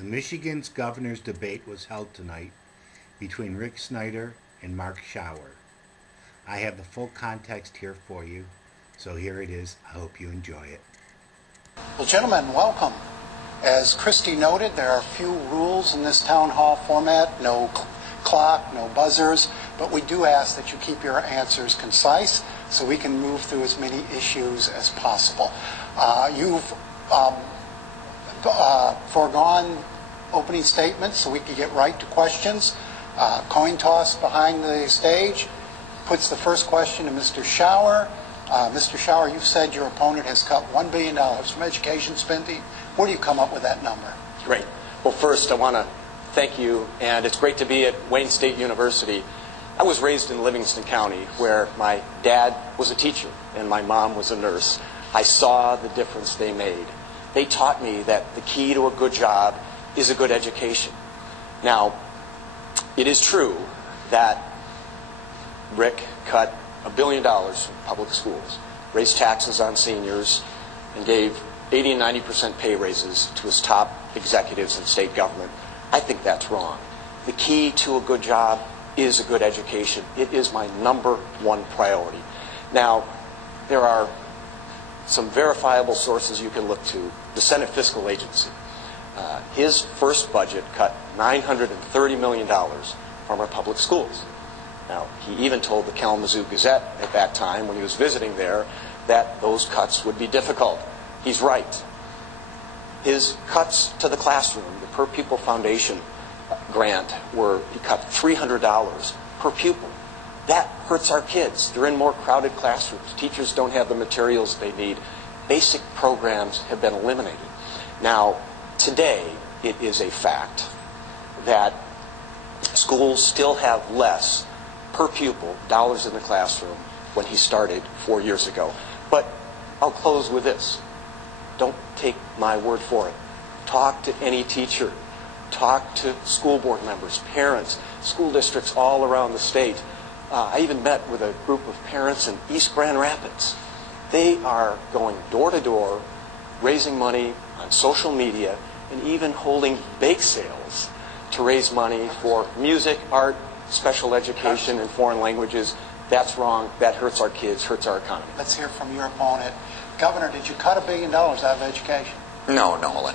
The Michigan's governor's debate was held tonight between Rick Snyder and Mark Schauer. I have the full context here for you, so here it is. I hope you enjoy it. Well, gentlemen, welcome. As Christy noted, there are few rules in this town hall format, no clock, no buzzers, but we do ask that you keep your answers concise so we can move through as many issues as possible. You've foregone opening statements so we can get right to questions. Coin toss behind the stage puts the first question to Mr. Schauer. Mr. Schauer, you've said your opponent has cut $1 billion from education spending. Where do you come up with that number? Great. Well, first, I want to thank you, and it's great to be at Wayne State University. I was raised in Livingston County, where my dad was a teacher and my mom was a nurse. I saw the difference they made. They taught me that the key to a good job is a good education. Now, it is true that Rick cut $1 billion from public schools, raised taxes on seniors, and gave 80 and 90% pay raises to his top executives in state government. I think that's wrong. The key to a good job is a good education. It is my number one priority. Now, there are some verifiable sources you can look to. The Senate Fiscal Agency. His first budget cut $930 million from our public schools. Now, he even told the Kalamazoo Gazette at that time, when he was visiting there, that those cuts would be difficult. He's right. His cuts to the classroom, the Per Pupil Foundation grant, he cut $300 per pupil. That hurts our kids. They're in more crowded classrooms. Teachers don't have the materials they need. Basic programs have been eliminated. Now, today, it is a fact that schools still have less per pupil dollars in the classroom when he started 4 years ago. But I'll close with this. Don't take my word for it. Talk to any teacher. Talk to school board members, parents, school districts all around the state. I even met with a group of parents in East Grand Rapids. They are going door to door, raising money on social media, and even holding bake sales to raise money for music, art, special education, and foreign languages. That's wrong. That hurts our kids, hurts our economy. Let's hear from your opponent. Governor, did you cut $1 billion out of education? No, Nolan.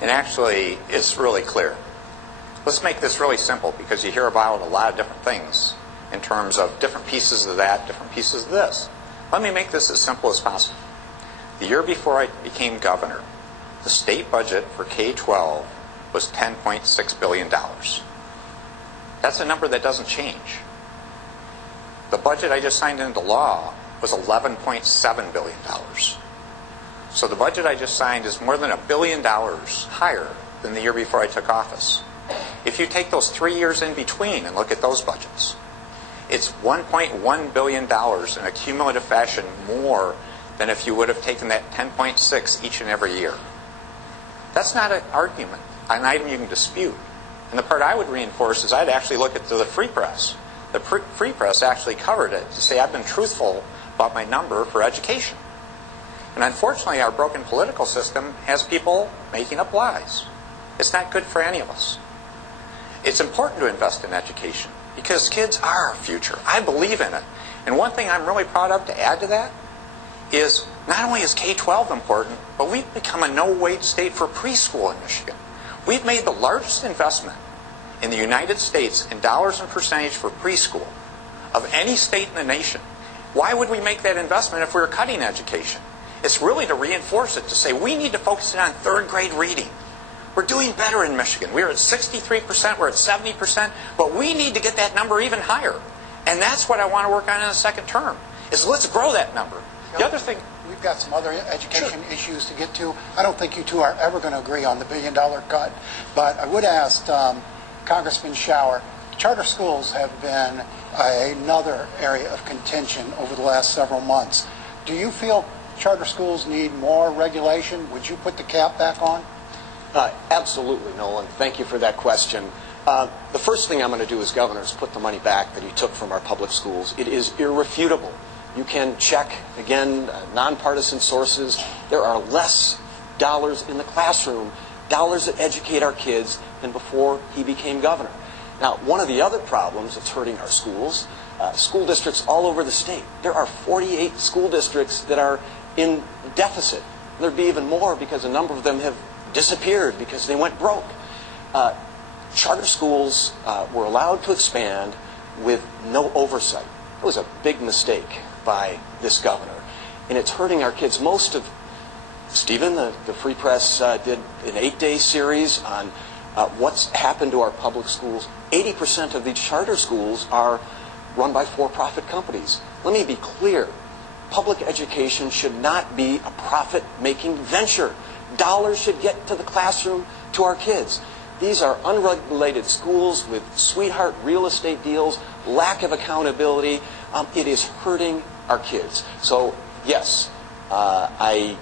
And actually, it's really clear. Let's make this really simple, because you hear about a lot of different things in terms of different pieces of that, different pieces of this. Let me make this as simple as possible. The year before I became governor, the state budget for K-12 was $10.6 billion. That's a number that doesn't change. The budget I just signed into law was $11.7 billion. So the budget I just signed is more than $1 billion higher than the year before I took office. If you take those 3 years in between and look at those budgets, it's $1.1 billion in a cumulative fashion more than if you would have taken that 10.6 each and every year. That's not an argument, an item you can dispute. And the part I would reinforce is I'd actually look at the free press. The free press actually covered it to say I've been truthful about my number for education. And unfortunately, our broken political system has people making up lies. It's not good for any of us. It's important to invest in education because kids are our future. I believe in it. And one thing I'm really proud of to add to that is not only is K-12 important, but we've become a no-wage state for preschool in Michigan. We've made the largest investment in the United States in dollars and percentage for preschool of any state in the nation. Why would we make that investment if we were cutting education? It's really to reinforce it, to say we need to focus on third grade reading. We're doing better in Michigan. We're at 63%, we're at 70%, but we need to get that number even higher. And that's what I want to work on in the second term, is let's grow that number. The other thing... We've got some other education issues to get to. I don't think you two are ever going to agree on the $1 billion cut, but I would ask Congressman Schauer, charter schools have been another area of contention over the last several months. Do you feel charter schools need more regulation? Would you put the cap back on? Absolutely, Nolan. Thank you for that question. The first thing I'm going to do as governor is put the money back that he took from our public schools. It is irrefutable. You can check, again, nonpartisan sources. There are less dollars in the classroom dollars that educate our kids than before he became governor. Now, one of the other problems that's hurting our schools, school districts all over the state. There are 48 school districts that are in deficit. There'd be even more because a number of them have disappeared because they went broke. Charter schools were allowed to expand with no oversight. It was a big mistake by this governor, and it's hurting our kids. Most of Stephen, the Free Press did an 8-day series on what's happened to our public schools. 80% of these charter schools are run by for-profit companies. Let me be clear. Public education should not be a profit-making venture. Dollars should get to the classroom to our kids. These are unregulated schools with sweetheart real estate deals, lack of accountability. It is hurting our kids. So, yes, I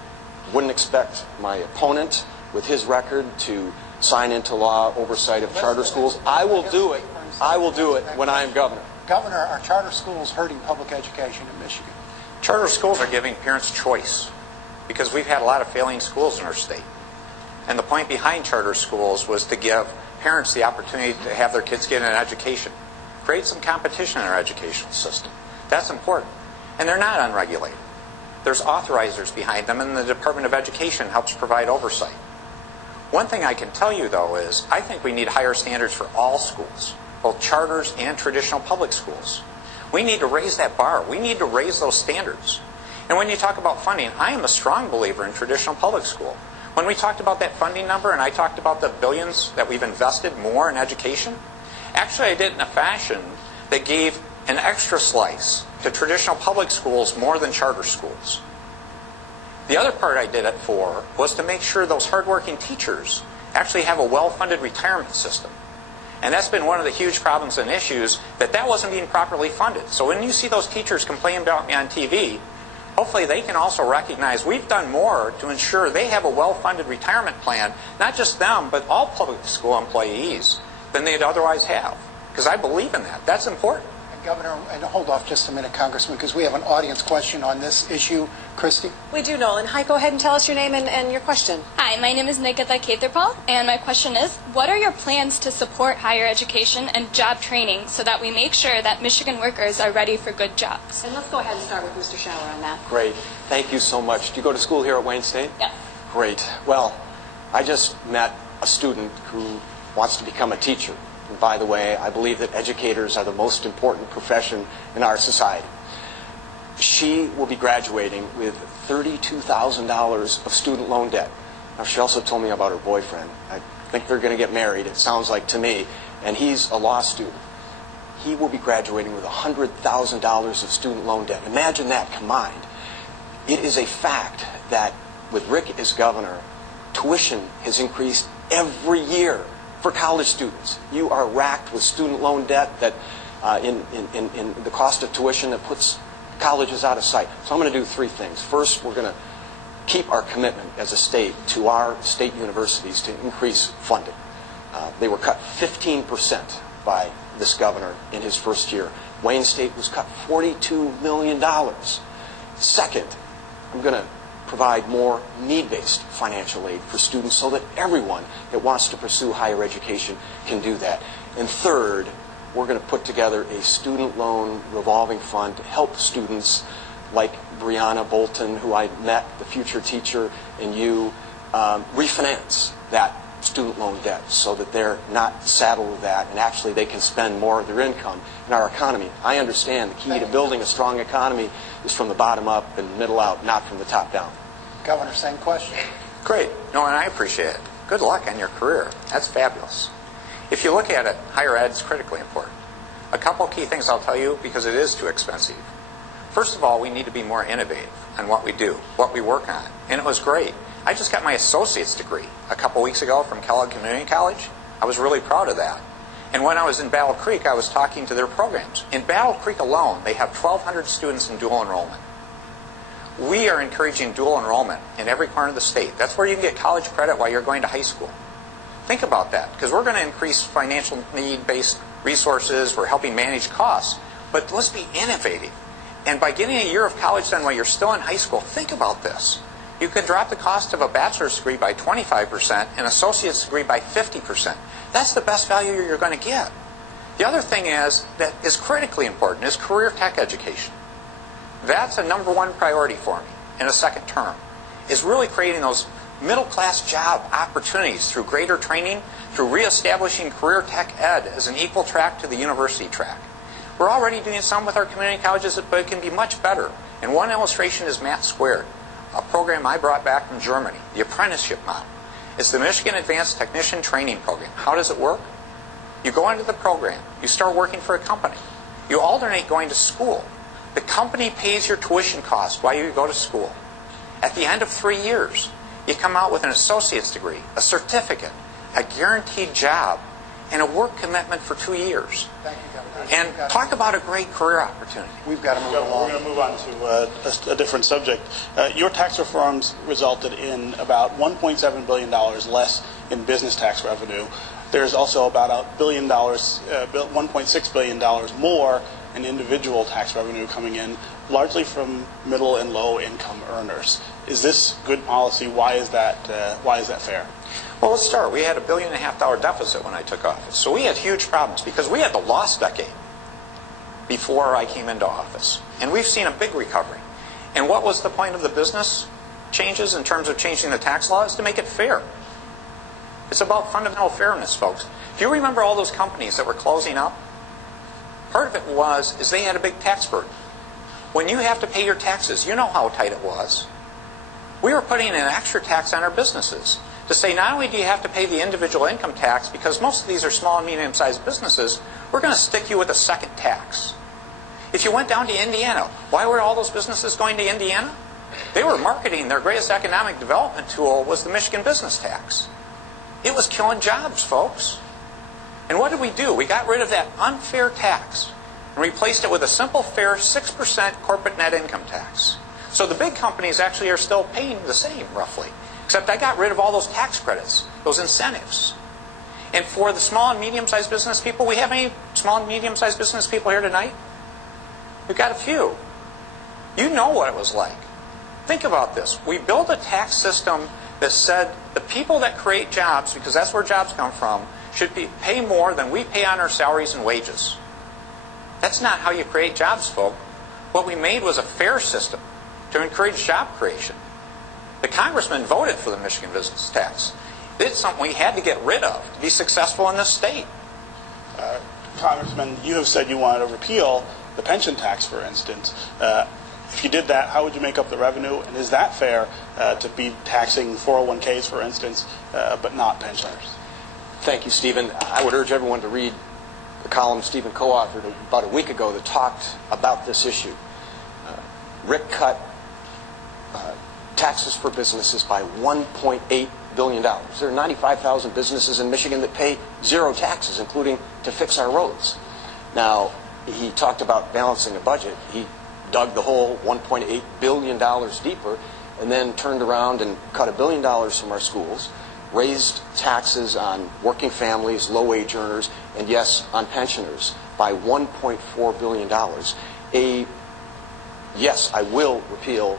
wouldn't expect my opponent with his record to sign into law oversight of charter schools. I will do it. I will do it when I am governor. Governor, are charter schools hurting public education in Michigan? Charter schools are giving parents choice because we've had a lot of failing schools in our state. And the point behind charter schools was to give parents the opportunity to have their kids get an education, create some competition in our educational system. That's important. And they're not unregulated. There's authorizers behind them, and the Department of Education helps provide oversight. One thing I can tell you, though, is I think we need higher standards for all schools, both charters and traditional public schools. We need to raise that bar. We need to raise those standards. And when you talk about funding, I am a strong believer in traditional public school. When we talked about that funding number and I talked about the billions that we've invested more in education, actually I did it in a fashion that gave an extra slice to traditional public schools more than charter schools. The other part I did it for was to make sure those hardworking teachers actually have a well-funded retirement system. And that's been one of the huge problems and issues, that wasn't being properly funded. So when you see those teachers complain about me on TV, hopefully they can also recognize we've done more to ensure they have a well-funded retirement plan, not just them, but all public school employees, than they'd otherwise have. Because I believe in that. That's important. Governor, and hold off just a minute, Congressman, because we have an audience question on this issue. Christy? We do, Nolan. Hi, go ahead and tell us your name and your question. Hi, my name is Nikita Keterpal, and my question is, what are your plans to support higher education and job training so that we make sure that Michigan workers are ready for good jobs? And let's go ahead and start with Mr. Schauer on that. Great. Thank you so much. Do you go to school here at Wayne State? Yes. Great. Well, I just met a student who wants to become a teacher. And by the way, I believe that educators are the most important profession in our society. She will be graduating with $32,000 of student loan debt. Now, she also told me about her boyfriend. I think they're going to get married, it sounds like to me, and he's a law student. He will be graduating with $100,000 of student loan debt. Imagine that combined. It is a fact that with Rick as governor, tuition has increased every year for college students. You are racked with student loan debt that in the cost of tuition that puts colleges out of sight. So I'm going to do three things. First, we're going to keep our commitment as a state to our state universities to increase funding. They were cut 15% by this governor in his first year. Wayne State was cut $42 million. Second, I'm going to provide more need-based financial aid for students so that everyone that wants to pursue higher education can do that. And third, we're going to put together a student loan revolving fund to help students like Brianna Bolton, who I met, the future teacher, and you, refinance that student loan debt so that they're not saddled with that and actually they can spend more of their income in our economy. I understand the key to building a strong economy is from the bottom up and middle out, not from the top down. Governor, same question. Great. No, and I appreciate it. Good luck on your career. That's fabulous. If you look at it, higher ed is critically important. A couple key things I'll tell you because it is too expensive. First of all, we need to be more innovative on what we do, what we work on. And it was great. I just got my associate's degree a couple weeks ago from Kellogg Community College. I was really proud of that. And when I was in Battle Creek, I was talking to their programs. In Battle Creek alone, they have 1,200 students in dual enrollment. We are encouraging dual enrollment in every corner of the state. That's where you can get college credit while you're going to high school. Think about that, because we're going to increase financial need-based resources. We're helping manage costs. But let's be innovative. And by getting a year of college done while you're still in high school, think about this. You could drop the cost of a bachelor's degree by 25% and an associate's degree by 50%. That's the best value you're going to get. The other thing is that is critically important is career tech education. That's a #1 priority for me in a second term, is really creating those middle-class job opportunities through greater training, through reestablishing career tech ed as an equal track to the university track. We're already doing some with our community colleges, but it can be much better. And one illustration is Math Squared, a program I brought back from Germany, the apprenticeship model. It's the Michigan Advanced Technician Training Program. How does it work? You go into the program. You start working for a company. You alternate going to school. The company pays your tuition costs while you go to school. At the end of 3 years, you come out with an associate's degree, a certificate, a guaranteed job, and a work commitment for 2 years. Thank you, Governor. And talk about a great career opportunity. We've got to move We're along. going to move on to a different subject. Your tax reforms resulted in about $1.7 billion less in business tax revenue. There's also about $1 billion, $1.6 billion more in individual tax revenue coming in, largely from middle and low income earners. Is this good policy? Why is that fair? Well, let's start. We had $1.5 billion deficit when I took office. So we had huge problems because we had the lost decade before I came into office. And we've seen a big recovery. And what was the point of the business changes in terms of changing the tax law? Is to make it fair. It's about fundamental fairness, folks. If you remember all those companies that were closing up, part of it is they had a big tax burden. When you have to pay your taxes, you know how tight it was. We were putting an extra tax on our businesses to say not only do you have to pay the individual income tax, because most of these are small and medium-sized businesses, we're going to stick you with a second tax. If you went down to Indiana, why were all those businesses going to Indiana? They were marketing their greatest economic development tool was the Michigan business tax. It was killing jobs, folks. And what did we do? We got rid of that unfair tax and replaced it with a simple, fair 6% corporate net income tax. So the big companies actually are still paying the same, roughly. Except I got rid of all those tax credits, those incentives. And for the small and medium-sized business people, we have any small and medium-sized business people here tonight? We've got a few. You know what it was like. Think about this. We built a tax system that said the people that create jobs, because that's where jobs come from, should pay more than we pay on our salaries and wages. That's not how you create jobs, folks. What we made was a fair system to encourage job creation. The congressman voted for the Michigan business tax. It's something we had to get rid of to be successful in this state. Congressman, you have said you wanted to repeal the pension tax, for instance. If you did that, how would you make up the revenue? And is that fair to be taxing 401ks, for instance, but not pensioners? Thank you, Stephen. I would urge everyone to read the column Stephen co-authored about a week ago that talked about this issue. Rick cut taxes for businesses by $1.8 billion. There are 95,000 businesses in Michigan that pay zero taxes, including to fix our roads. Now, he talked about balancing a budget. He dug the hole $1.8 billion deeper and then turned around and cut $1 billion from our schools, raised taxes on working families, low-wage earners, and yes, on pensioners by $1.4 billion. Yes, I will repeal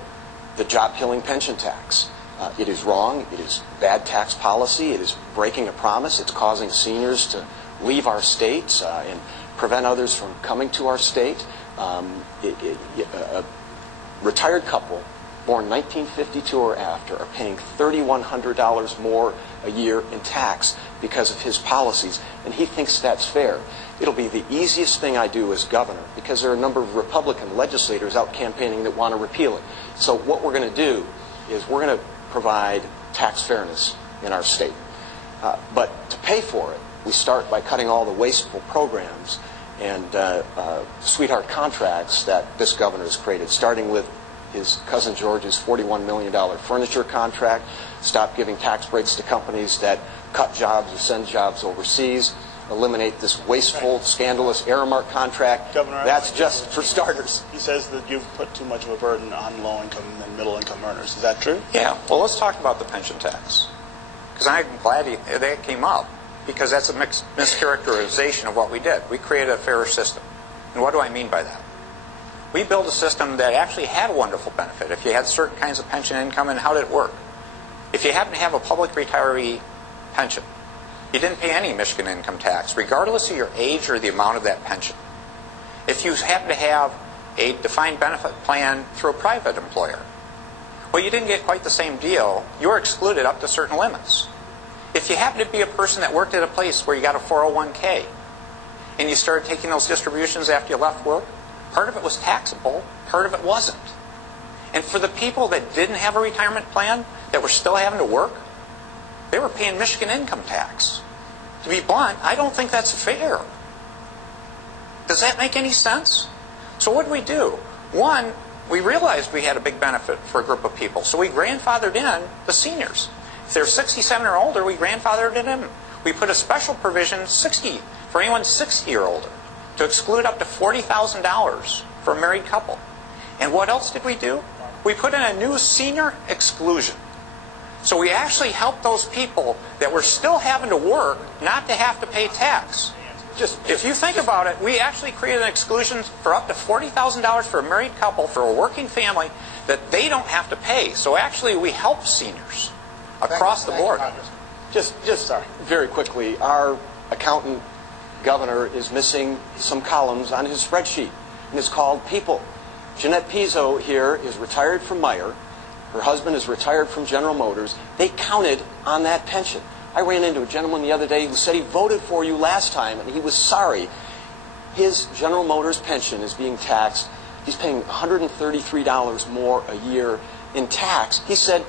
the job-killing pension tax. It is wrong. It is bad tax policy. It is breaking a promise. It's causing seniors to leave our state and prevent others from coming to our state. A retired couple born 1952 or after are paying $3,100 more a year in tax because of his policies, and he thinks that's fair. It'll be the easiest thing I do as governor because there are a number of Republican legislators out campaigning that want to repeal it. So what we're going to do is we're going to provide tax fairness in our state. But to pay for it, we start by cutting all the wasteful programs and sweetheart contracts that this governor has created, starting with his cousin George's $41 million furniture contract, stop giving tax breaks to companies that cut jobs or send jobs overseas, eliminate this wasteful, scandalous Aramark contract. Governor, that's just for starters. He says that you've put too much of a burden on low-income and middle-income earners. Is that true? Yeah. Well, let's talk about the pension tax. Because I'm glad that came up. Because that's a mischaracterization of what we did. We created a fairer system. And what do I mean by that? we built a system that actually had a wonderful benefit. If you had certain kinds of pension income, and how did it work? If you happen to have a public retiree pension, you didn't pay any Michigan income tax, regardless of your age or the amount of that pension. If you happen to have a defined benefit plan through a private employer, well, you didn't get quite the same deal. You were excluded up to certain limits. If you happen to be a person that worked at a place where you got a 401k, and you started taking those distributions after you left work, part of it was taxable, part of it wasn't. And for the people that didn't have a retirement plan, that were still having to work, they were paying Michigan income tax. To be blunt, I don't think that's fair. Does that make any sense? So what did we do? One, we realized we had a big benefit for a group of people, so we grandfathered in the seniors. If they're 67 or older, we grandfathered it in. We put a special provision 60 for anyone 60 or older to exclude up to $40,000 for a married couple. And what else did we do? We put in a new senior exclusion. So we actually helped those people that were still having to work not to have to pay tax. If you think about it, we actually created an exclusion for up to $40,000 for a married couple, for a working family, that they don't have to pay. So actually we help seniors across the board. Just very quickly, our accountant governor is missing some columns on his spreadsheet, and it's called people. Jeanette Pizzo here is retired from Meyer. Her husband is retired from General Motors. They counted on that pension. I ran into a gentleman the other day who said he voted for you last time, and he was sorry. His General Motors pension is being taxed. He's paying $133 more a year in tax. He said,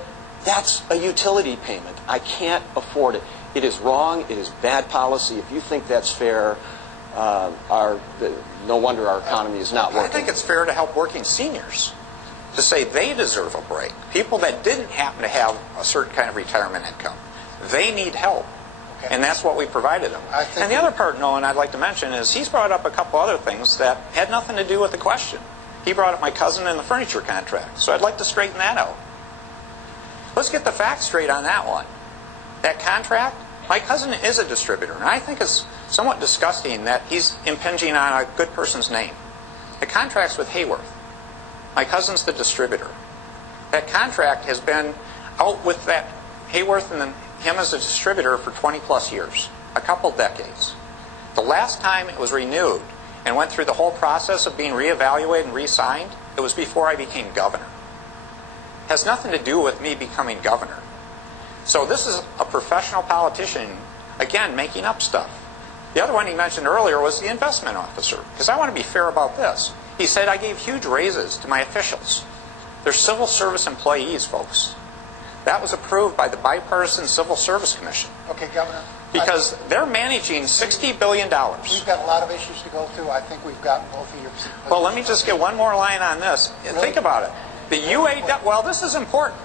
that's a utility payment. I can't afford it. It is wrong. It is bad policy. If you think that's fair, no wonder our economy is not working. I think it's fair to help working seniors, to say they deserve a break. People that didn't happen to have a certain kind of retirement income, they need help. Okay. And that's what we provided them. And the other part, Nolan, I'd like to mention is he's brought up a couple other things that had nothing to do with the question. He brought up my cousin and the furniture contract. So I'd like to straighten that out. Let's get the facts straight on that one. That contract, my cousin is a distributor, and I think it's somewhat disgusting that he's impinging on a good person's name. The contract's with Hayworth. My cousin's the distributor. That contract has been out with that Hayworth and then him as a distributor for 20 plus years, a couple decades. The last time it was renewed and went through the whole process of being reevaluated and re-signed, it was before I became governor. It has nothing to do with me becoming governor. So this is a professional politician, again, making up stuff. The other one he mentioned earlier was the investment officer, because I want to be fair about this. He said I gave huge raises to my officials. They're civil service employees, folks. That was approved by the Bipartisan Civil Service Commission. Okay, Governor. Because they're managing $60 billion. We've got a lot of issues to go through. I think we've gotten both of your... Well, let me just get one more line on this. Really? Think about it. The UAW, well, this is important.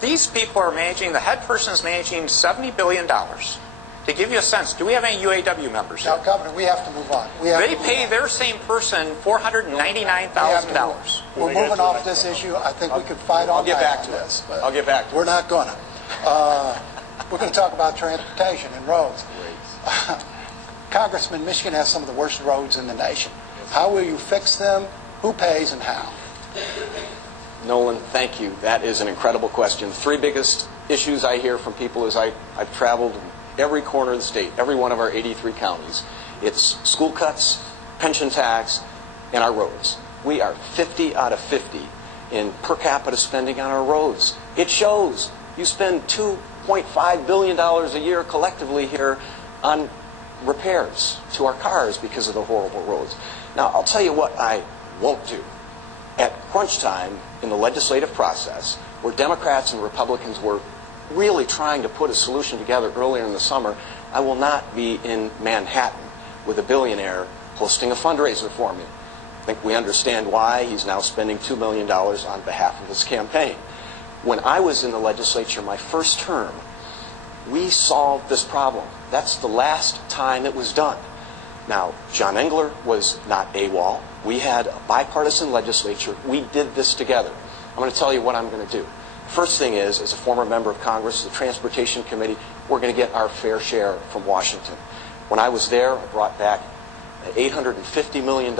These people are managing, the head person is managing $70 billion. To give you a sense, do we have any UAW members here? Now, Governor, we have to move on. They pay their same person $499,000. We're moving off this issue. I think we could fight on this. I'll get back to it. We're not going to. We're going to talk about transportation and roads. Congressman, Michigan has some of the worst roads in the nation. How will you fix them? Who pays and how? Nolan, thank you. That is an incredible question. The three biggest issues I hear from people as I've traveled every corner of the state, every one of our 83 counties. It's school cuts, pension tax, and our roads. We are 50 out of 50 in per capita spending on our roads. It shows. You spend $2.5 billion a year collectively here on repairs to our cars because of the horrible roads. Now, I'll tell you what I won't do. At crunch time in the legislative process, where Democrats and Republicans were really trying to put a solution together earlier in the summer, I will not be in Manhattan with a billionaire hosting a fundraiser for me. I think we understand why he's now spending $2 million on behalf of his campaign. When I was in the legislature my first term, we solved this problem. That's the last time it was done. Now, John Engler was not AWOL. We had a bipartisan legislature. We did this together. I'm going to tell you what I'm going to do. First thing is, as a former member of Congress, the Transportation Committee, we're going to get our fair share from Washington. When I was there, I brought back $850 million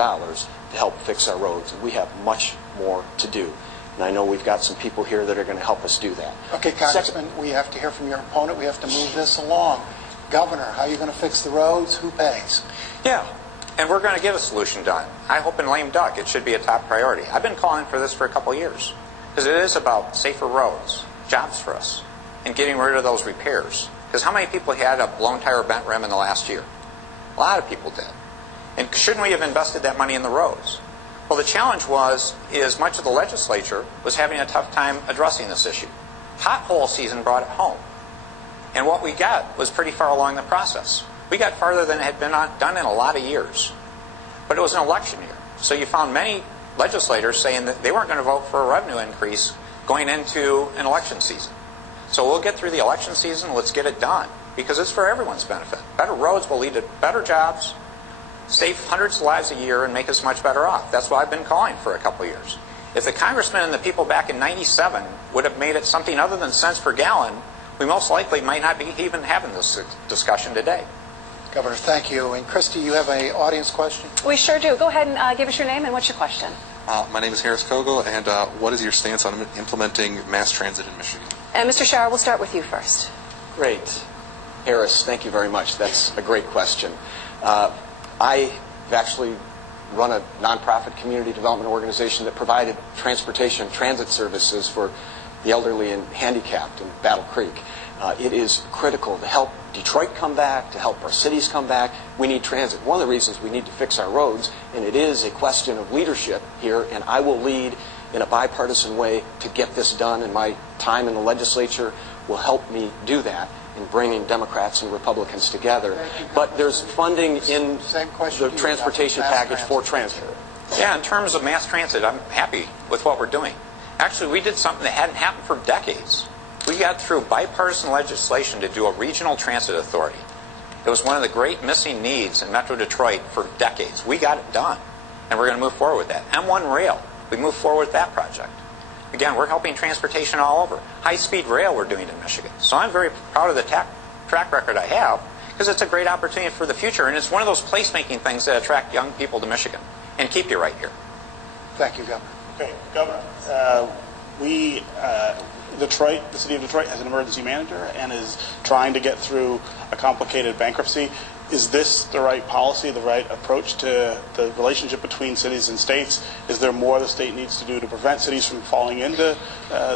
to help fix our roads. And we have much more to do. And I know we've got some people here that are going to help us do that. Okay, Congressman, we have to hear from your opponent. We have to move this along. Governor, how are you going to fix the roads? Who pays? Yeah, and we're going to get a solution done. I hope in lame duck it should be a top priority. I've been calling for this for a couple of years because it is about safer roads, jobs for us, and getting rid of those repairs. Because how many people had a blown tire or bent rim in the last year? A lot of people did. And shouldn't we have invested that money in the roads? Well, the challenge is much of the legislature was having a tough time addressing this issue. Pothole season brought it home. And what we got was pretty far along the process. We got farther than it had been done in a lot of years. But it was an election year. So you found many legislators saying that they weren't going to vote for a revenue increase going into an election season. So we'll get through the election season, let's get it done, because it's for everyone's benefit. Better roads will lead to better jobs, save hundreds of lives a year, and make us much better off. That's why I've been calling for a couple of years. If the congressmen and the people back in '97 would have made it something other than cents per gallon, we most likely might not be even having this discussion today. Governor, thank you. And Christy, you have an audience question? We sure do. Go ahead and give us your name and what's your question? My name is Harris Kogel, and what is your stance on implementing mass transit in Michigan? And Mr. Schauer, we'll start with you first. Great. Harris, thank you very much. That's a great question. I've actually run a nonprofit community development organization that provided transportation transit services for the elderly and handicapped in Battle Creek. It is critical to help Detroit come back, to help our cities come back. We need transit. One of the reasons we need to fix our roads, and it is a question of leadership here, and I will lead in a bipartisan way to get this done, and my time in the legislature will help me do that in bringing Democrats and Republicans together. But there's funding in the transportation package for transit. Yeah, in terms of mass transit, I'm happy with what we're doing. Actually, we did something that hadn't happened for decades. We got through bipartisan legislation to do a regional transit authority. It was one of the great missing needs in Metro Detroit for decades. We got it done, and we're going to move forward with that. M1 Rail, we moved forward with that project. Again, we're helping transportation all over. High-speed rail we're doing in Michigan. So I'm very proud of the track record I have, because it's a great opportunity for the future, and it's one of those placemaking things that attract young people to Michigan and keep you right here. Thank you, Governor. Okay, Governor, Detroit, the city of Detroit has an emergency manager and is trying to get through a complicated bankruptcy. Is this the right policy, the right approach to the relationship between cities and states? Is there more the state needs to do to prevent cities from falling into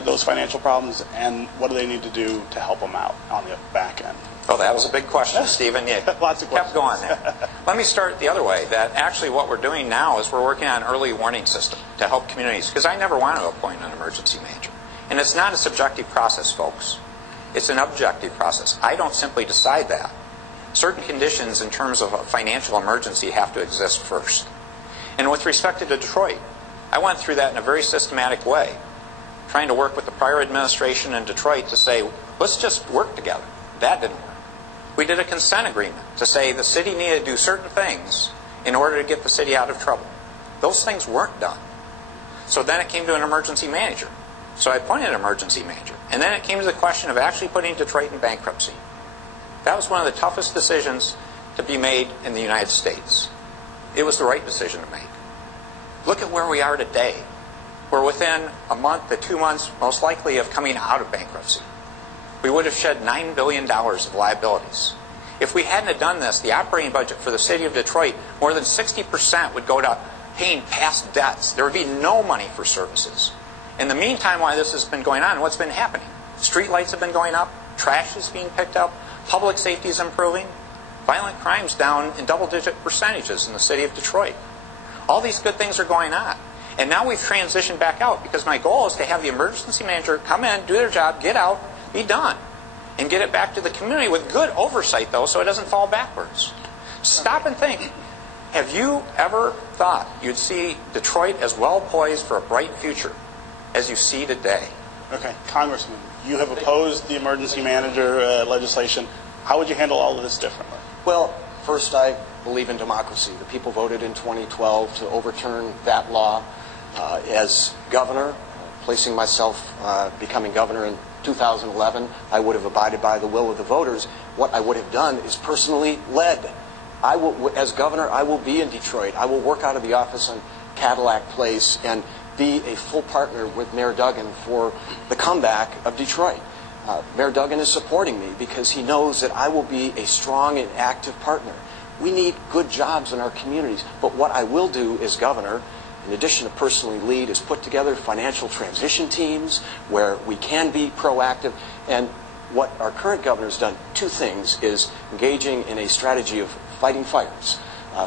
those financial problems? And what do they need to do to help them out on the back end? Oh, that was a big question, Stephen. Yeah, Lots of kept questions. going there. Let me start the other way. That actually what we're doing now is we're working on an early warning system to help communities, because I never want to appoint an emergency manager. And it's not a subjective process, folks. It's an objective process. I don't simply decide that. Certain conditions in terms of a financial emergency have to exist first. And with respect to Detroit, I went through that in a very systematic way, trying to work with the prior administration in Detroit to say, let's just work together. That didn't work. We did a consent agreement to say the city needed to do certain things in order to get the city out of trouble. Those things weren't done. So then it came to an emergency manager. So I appointed an emergency manager. And then it came to the question of actually putting Detroit in bankruptcy. That was one of the toughest decisions to be made in the United States. It was the right decision to make. Look at where we are today. We're within a month to 2 months, most likely, of coming out of bankruptcy. We would have shed $9 billion of liabilities. If we hadn't have done this, the operating budget for the city of Detroit, more than 60% would go to paying past debts. There would be no money for services. In the meantime, while this has been going on, what's been happening? Street lights have been going up, trash is being picked up, public safety is improving, violent crime's down in double-digit percentages in the city of Detroit. All these good things are going on. And now we've transitioned back out, because my goal is to have the emergency manager come in, do their job, get out, be done, and get it back to the community with good oversight, though, so it doesn't fall backwards. Stop and think. Have you ever thought you'd see Detroit as well poised for a bright future as you see today? Okay, Congressman, you have opposed the emergency manager legislation. How would you handle all of this differently? Well, first, I believe in democracy. The people voted in 2012 to overturn that law. As governor, placing myself, becoming governor in 2011, I would have abided by the will of the voters. What I would have done is personally led. As governor, I will be in Detroit. I will work out of the office on Cadillac Place and be a full partner with Mayor Duggan for the comeback of Detroit. Mayor Duggan is supporting me because he knows that I will be a strong and active partner. We need good jobs in our communities, but what I will do as governor, in addition to personally lead, is put together financial transition teams where we can be proactive. And what our current governor has done, two things, is engaging in a strategy of fighting fires,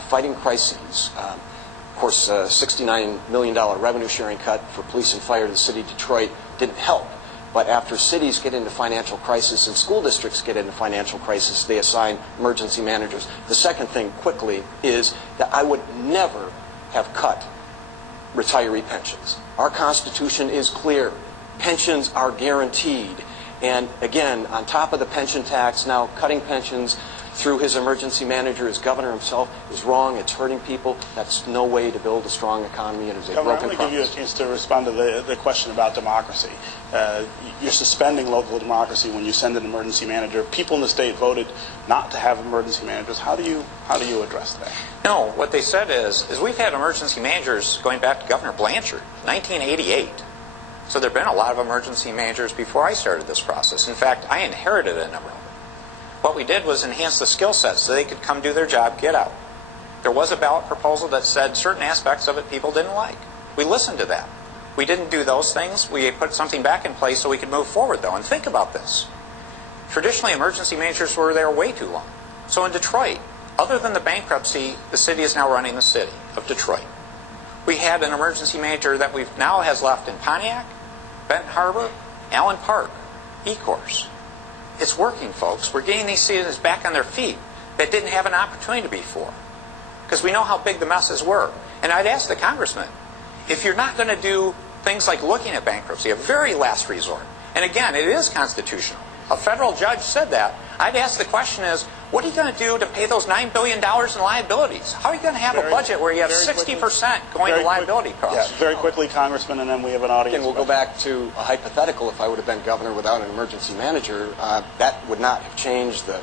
fighting crises. Of course, $69 million revenue sharing cut for police and fire to the city of Detroit didn't help. But after cities get into financial crisis and school districts get into financial crisis, they assign emergency managers. The second thing, quickly, is that I would never have cut retiree pensions. Our Constitution is clear. Pensions are guaranteed. And again, on top of the pension tax, now cutting pensions through his emergency manager, as governor himself, is wrong. It's hurting people. That's no way to build a strong economy. It is a broken promise. I'm going to give you a chance to respond to the question about democracy. You're suspending local democracy when you send an emergency manager. People in the state voted not to have emergency managers. How do you address that? No, what they said is we've had emergency managers going back to Governor Blanchard, 1988. So there have been a lot of emergency managers before I started this process. In fact, I inherited a number of them. What we did was enhance the skill sets so they could come do their job, get out. There was a ballot proposal that said certain aspects of it people didn't like. We listened to that. We didn't do those things. We put something back in place so we could move forward, though. And think about this. Traditionally, emergency managers were there way too long. So in Detroit, other than the bankruptcy, the city is now running the city of Detroit. We had an emergency manager that we've now has left in Pontiac, Benton Harbor, Allen Park, Ecorse. It's working, folks. We're getting these citizens back on their feet that didn't have an opportunity before. Because we know how big the messes were. And I'd ask the congressman, if you're not going to do things like looking at bankruptcy, a very last resort, and again, it is constitutional. A federal judge said that. I'd ask the question is, what are you going to do to pay those $9 billion in liabilities? How are you going to have a budget where you have 60% going to liability costs? Yeah, very quickly, Congressman, and then we have an audience. And we'll go back to a hypothetical. If I would have been governor without an emergency manager, that would not have changed the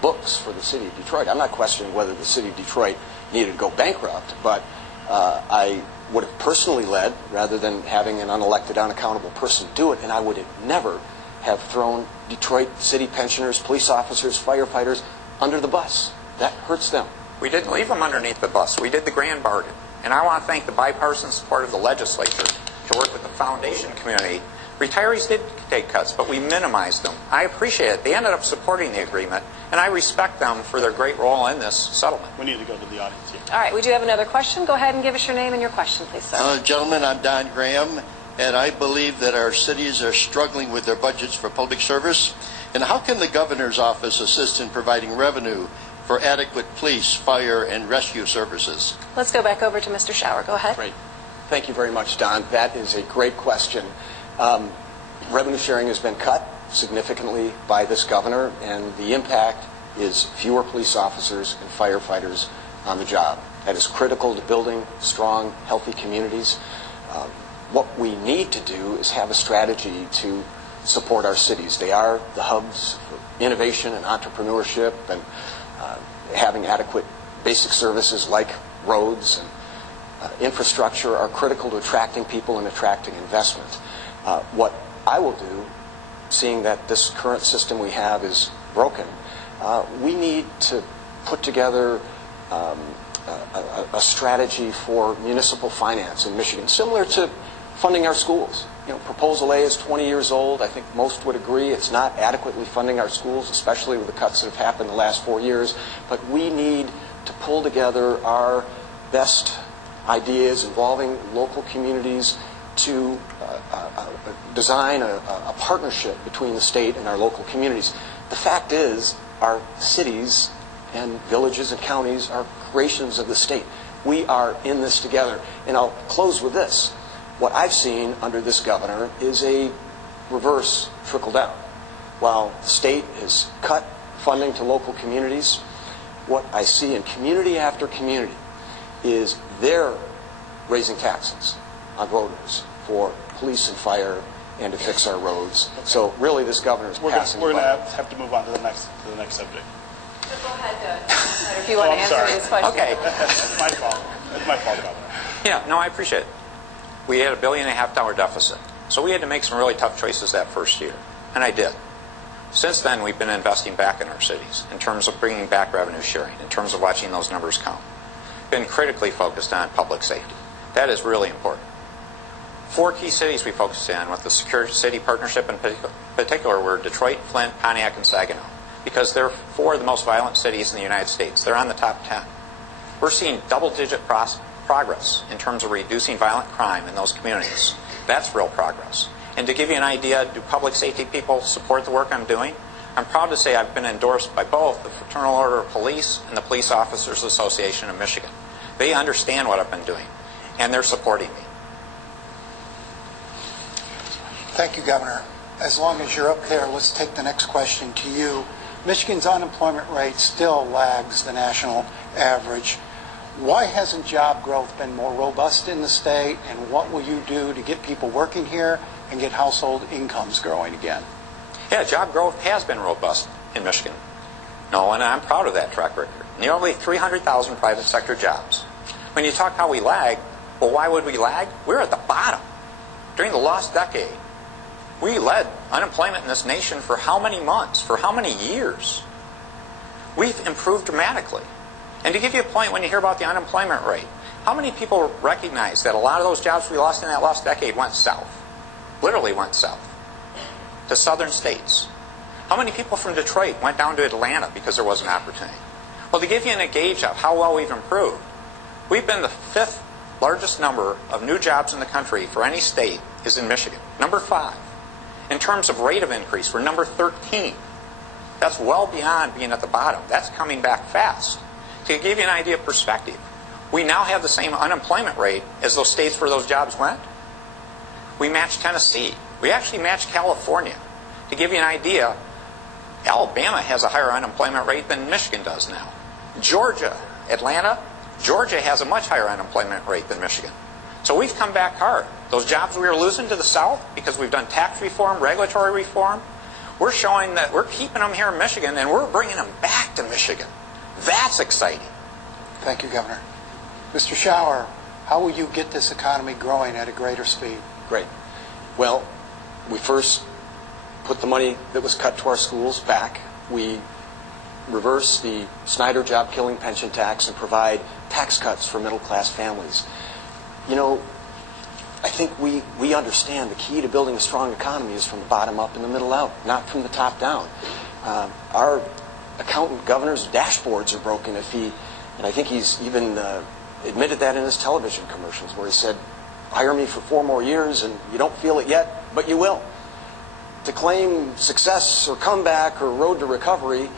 books for the city of Detroit. I'm not questioning whether the city of Detroit needed to go bankrupt, but I would have personally led rather than having an unelected, unaccountable person do it, and I would have never have thrown Detroit city pensioners, police officers, firefighters under the bus. That hurts them. We didn't leave them underneath the bus. We did the grand bargain. And I want to thank the bipartisan support of the legislature to work with the foundation community. Retirees did take cuts, but we minimized them. I appreciate it. They ended up supporting the agreement, and I respect them for their great role in this settlement. We need to go to the audience here. All right, we do have another question. Go ahead and give us your name and your question, please, sir. Gentlemen, I'm Don Graham, and I believe that our cities are struggling with their budgets for public service. And how can the governor's office assist in providing revenue for adequate police, fire, and rescue services? Let's go back over to Mr. Schauer. Go ahead. Great. Thank you very much, Don. That is a great question. Revenue sharing has been cut significantly by this governor, and the impact is fewer police officers and firefighters on the job. That is critical to building strong, healthy communities. What we need to do is have a strategy to support our cities. They are the hubs for innovation and entrepreneurship, and having adequate basic services like roads and infrastructure are critical to attracting people and attracting investment. What I will do, seeing that this current system we have is broken, we need to put together a strategy for municipal finance in Michigan, similar to funding our schools. You know, Proposal A is 20 years old. I think most would agree it's not adequately funding our schools, especially with the cuts that have happened the last 4 years. But we need to pull together our best ideas involving local communities to design a partnership between the state and our local communities. The fact is, our cities and villages and counties are creations of the state. We are in this together. And I'll close with this. What I've seen under this governor is a reverse trickle-down. While the state has cut funding to local communities, what I see in community after community is they're raising taxes on voters for police and fire and to fix our roads. Okay. So really this governor is passing the buck. We're going to have to move on to the next subject. So go ahead, if you want to answer this question. Okay. That's my fault. That's my fault about that. Yeah, no, I appreciate it. We had $1.5 billion deficit. So we had to make some really tough choices that first year. And I did. Since then, we've been investing back in our cities in terms of bringing back revenue sharing, in terms of watching those numbers count. Been critically focused on public safety. That is really important. 4 key cities we focused on with the Secure City Partnership in particular were Detroit, Flint, Pontiac, and Saginaw, because they're 4 of the most violent cities in the United States. They're on the top 10. We're seeing double-digit progress in terms of reducing violent crime in those communities. That's real progress. And to give you an idea, do public safety people support the work I'm doing? I'm proud to say I've been endorsed by both the Fraternal Order of Police and the Police Officers Association of Michigan. They understand what I've been doing, and they're supporting me. Thank you, Governor. As long as you're up there, let's take the next question to you. Michigan's unemployment rate still lags the national average. Why hasn't job growth been more robust in the state, and what will you do to get people working here and get household incomes growing again? Yeah, job growth has been robust in Michigan. No, and I'm proud of that track record. Nearly 300,000 private sector jobs. When you talk how we lag, well, why would we lag? We're at the bottom. During the last decade, we led unemployment in this nation for how many months? For how many years? We've improved dramatically. And to give you a point, when you hear about the unemployment rate, how many people recognize that a lot of those jobs we lost in that last decade went south? Literally went south. To southern states. How many people from Detroit went down to Atlanta because there was an opportunity? Well, to give you a gauge of how well we've improved, we've been the 5th largest number of new jobs in the country for any state is in Michigan. Number 5. In terms of rate of increase, we're number 13. That's well beyond being at the bottom. That's coming back fast. To give you an idea of perspective, we now have the same unemployment rate as those states where those jobs went. We match Tennessee. We actually match California. To give you an idea, Alabama has a higher unemployment rate than Michigan does now. Georgia, Atlanta, Georgia has a much higher unemployment rate than Michigan. So we've come back hard. Those jobs we were losing to the South because we've done tax reform, regulatory reform, we're showing that we're keeping them here in Michigan and we're bringing them back to Michigan. That's exciting. Thank you, Governor. Mr. Schauer, how will you get this economy growing at a greater speed? Great. Well, we first put the money that was cut to our schools back. We reverse the Snyder job-killing pension tax and provide tax cuts for middle-class families. You know, I think we understand the key to building a strong economy is from the bottom up and the middle out, not from the top down. Our accountant governor's dashboards are broken if he, and I think he's even admitted that in his television commercials where he said, hire me for 4 more years and you don't feel it yet, but you will. To claim success or comeback or road to recovery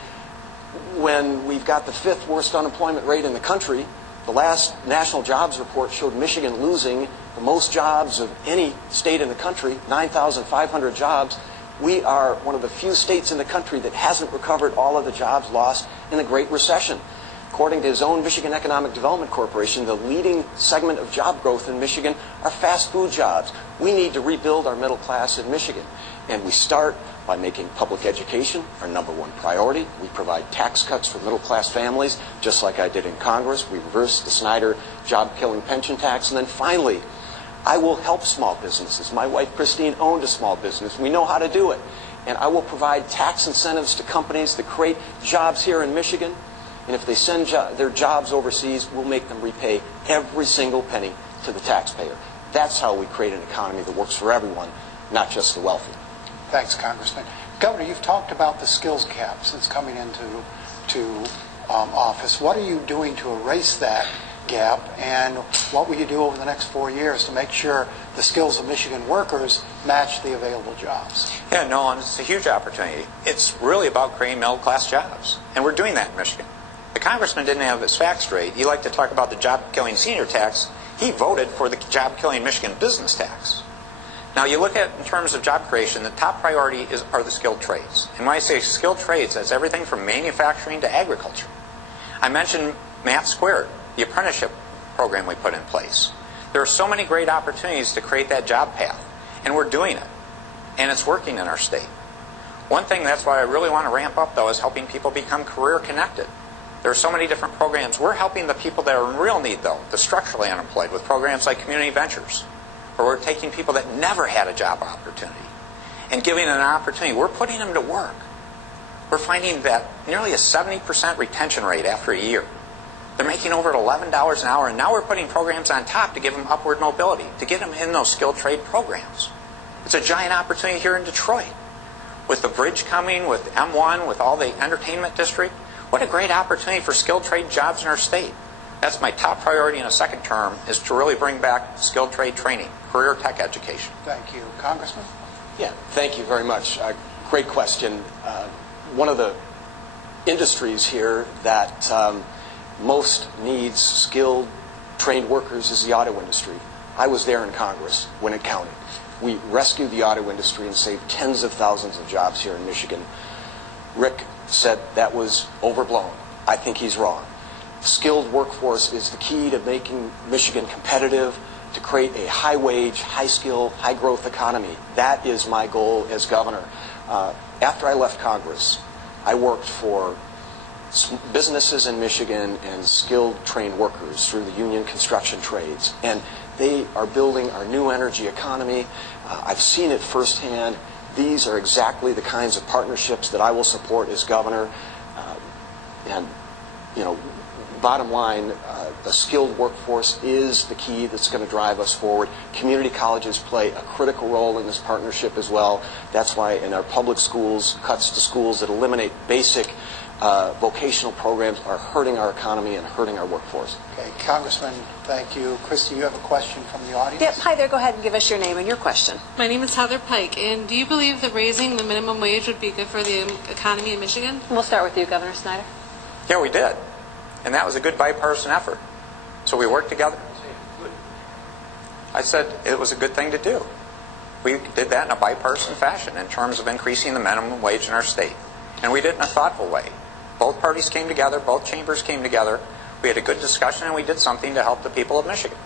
when we've got the 5th worst unemployment rate in the country. The last national jobs report showed Michigan losing the most jobs of any state in the country, 9,500 jobs. We are one of the few states in the country that hasn't recovered all of the jobs lost in the Great Recession. According to his own Michigan Economic Development Corporation, the leading segment of job growth in Michigan are fast food jobs. We need to rebuild our middle class in Michigan. And we start by making public education our #1 priority. We provide tax cuts for middle class families, just like I did in Congress. We reverse the Snyder job-killing pension tax. And then finally, I will help small businesses. My wife, Christine, owned a small business. We know how to do it. And I will provide tax incentives to companies that create jobs here in Michigan. And if they send their jobs overseas, we'll make them repay every single penny to the taxpayer. That's how we create an economy that works for everyone, not just the wealthy. Thanks, Congressman. Governor, you've talked about the skills gap since coming into office. What are you doing to erase that gap, and what will you do over the next 4 years to make sure the skills of Michigan workers match the available jobs? Yeah, no, and it's a huge opportunity. It's really about creating middle-class jobs, and we're doing that in Michigan. The congressman didn't have his facts straight. He liked to talk about the job-killing senior tax. He voted for the job-killing Michigan business tax. Now, you look at, in terms of job creation, the top priority are the skilled trades. And when I say skilled trades, that's everything from manufacturing to agriculture. I mentioned Math Squared, the apprenticeship program we put in place. There are so many great opportunities to create that job path, and we're doing it. And it's working in our state. One thing, that's why I really want to ramp up, though, is helping people become career connected. There are so many different programs. We're helping the people that are in real need, though, the structurally unemployed, with programs like Community Ventures, where we're taking people that never had a job opportunity and giving them an opportunity. We're putting them to work. We're finding that nearly a 70% retention rate after a year. They're making over $11 an hour, and now we're putting programs on top to give them upward mobility, to get them in those skilled trade programs. It's a giant opportunity here in Detroit. With the bridge coming, with M1, with all the entertainment district, what a great opportunity for skilled trade jobs in our state. That's my top priority in a second term, is to really bring back skilled trade training, career tech education. Thank you. Congressman? Yeah, thank you very much. Great question. One of the industries here that most needs skilled, trained workers is the auto industry. I was there in Congress when it counted. We rescued the auto industry and saved tens of thousands of jobs here in Michigan. Rick said that was overblown. I think he's wrong. Skilled workforce is the key to making Michigan competitive, to create a high-wage, high-skill, high-growth economy. That is my goal as governor. After I left Congress, I worked for businesses in Michigan and skilled trained workers through the union construction trades. And they are building our new energy economy. I've seen it firsthand. These are exactly the kinds of partnerships that I will support as governor. And, you know, bottom line, a skilled workforce is the key that's going to drive us forward. Community colleges play a critical role in this partnership as well. That's why in our public schools, cuts to schools that eliminate basic vocational programs are hurting our economy and hurting our workforce. Okay, Congressman, thank you. Christy, you have a question from the audience? Yep. Hi there. Go ahead and give us your name and your question. My name is Heather Pike, and do you believe that raising the minimum wage would be good for the economy in Michigan? We'll start with you, Governor Snyder. Yeah, we did. And that was a good bipartisan effort. So we worked together. I said it was a good thing to do. We did that in a bipartisan fashion in terms of increasing the minimum wage in our state. And we did it in a thoughtful way. Both parties came together, both chambers came together. We had a good discussion, and we did something to help the people of Michigan.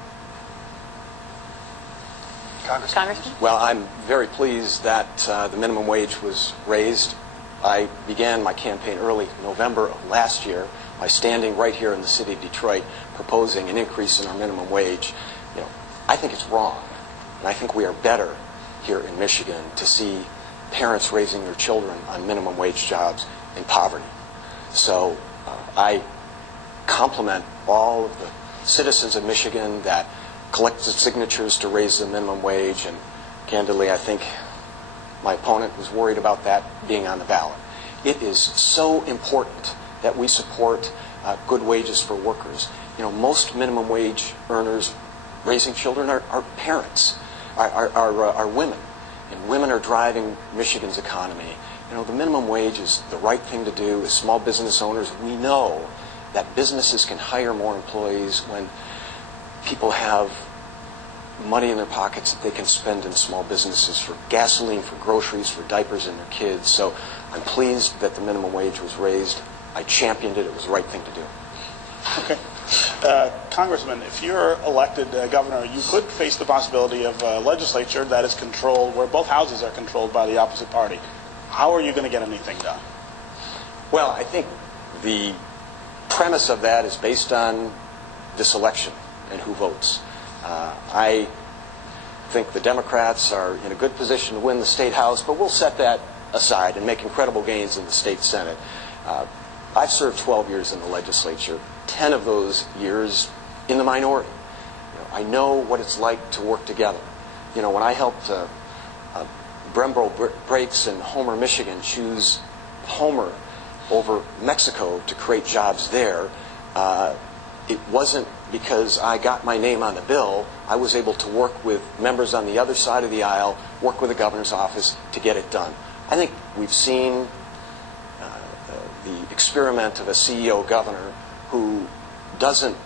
Congressman? Well, I'm very pleased that the minimum wage was raised. I began my campaign early November of last year by standing right here in the city of Detroit proposing an increase in our minimum wage. You know, I think it's wrong, and I think we are better here in Michigan to see parents raising their children on minimum wage jobs in poverty. So I compliment all of the citizens of Michigan that collected signatures to raise the minimum wage, and candidly, I think my opponent was worried about that being on the ballot. It is so important that we support good wages for workers. You know, most minimum wage earners raising children are parents, are women, and women are driving Michigan's economy. You know, the minimum wage is the right thing to do as small business owners. We know that businesses can hire more employees when people have money in their pockets that they can spend in small businesses for gasoline, for groceries, for diapers and their kids. So I'm pleased that the minimum wage was raised. I championed it. It was the right thing to do. Okay. Congressman, if you're elected governor, you could face the possibility of a legislature that is controlled, where both houses are controlled by the opposite party. How are you going to get anything done? Well, I think the premise of that is based on this election and who votes. I think the Democrats are in a good position to win the state house, but we'll set that aside and make incredible gains in the state Senate. I've served 12 years in the legislature, 10 of those years in the minority. You know, I know what it's like to work together. You know, when I helped Brembro Brakes in Homer, Michigan choose Homer over Mexico to create jobs there, it wasn't because I got my name on the bill. I was able to work with members on the other side of the aisle, work with the governor's office to get it done. I think we've seen the experiment of a CEO governor who doesn't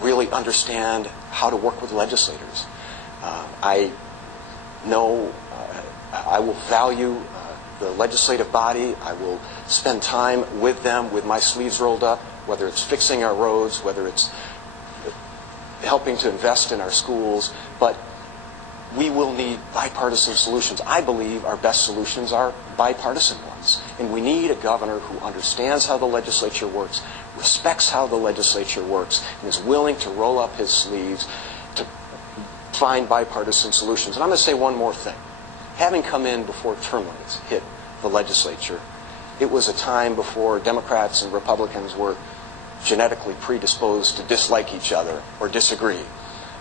really understand how to work with legislators. I know I will value the legislative body. I will spend time with them with my sleeves rolled up, whether it's fixing our roads, whether it's helping to invest in our schools, but we will need bipartisan solutions. I believe our best solutions are bipartisan ones, and we need a governor who understands how the legislature works, respects how the legislature works and is willing to roll up his sleeves to find bipartisan solutions. And I'm going to say one more thing. Having come in before term limits hit the legislature, it was a time before Democrats and Republicans were genetically predisposed to dislike each other or disagree.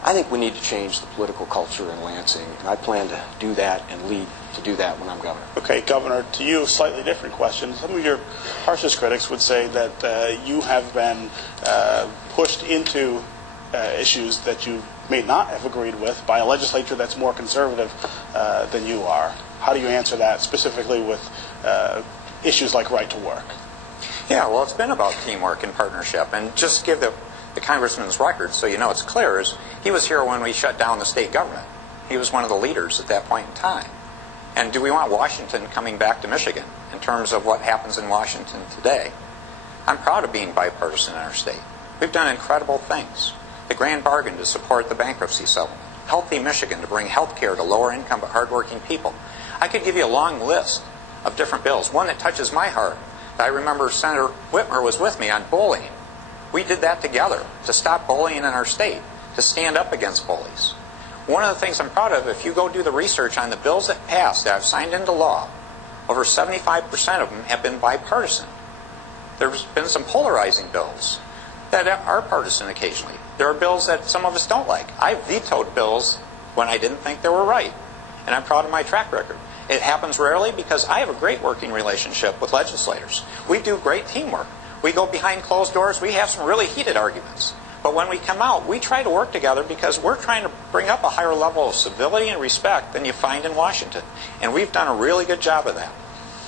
I think we need to change the political culture in Lansing, and I plan to do that and lead to do that when I'm governor. Okay, Governor, to you, slightly different question. Some of your harshest critics would say that you have been pushed into issues that you may not have agreed with by a legislature that's more conservative than you are. How do you answer that, specifically with issues like right to work? Yeah, well, it's been about teamwork and partnership. And just to give the congressman's record so you know it's clear, is he was here when we shut down the state government. He was one of the leaders at that point in time. And do we want Washington coming back to Michigan in terms of what happens in Washington today? I'm proud of being bipartisan in our state. We've done incredible things. The grand bargain to support the bankruptcy settlement. Healthy Michigan to bring health care to lower income but hardworking people. I could give you a long list of different bills. One that touches my heart. I remember Senator Whitmer was with me on bullying. We did that together to stop bullying in our state, to stand up against bullies. One of the things I'm proud of, if you go do the research on the bills that passed, that I've signed into law, over 75% of them have been bipartisan. There's been some polarizing bills that are partisan occasionally. There are bills that some of us don't like. I vetoed bills when I didn't think they were right, and I'm proud of my track record. It happens rarely because I have a great working relationship with legislators. We do great teamwork. We go behind closed doors. We have some really heated arguments. But when we come out, we try to work together because we're trying to bring up a higher level of civility and respect than you find in Washington. And we've done a really good job of that.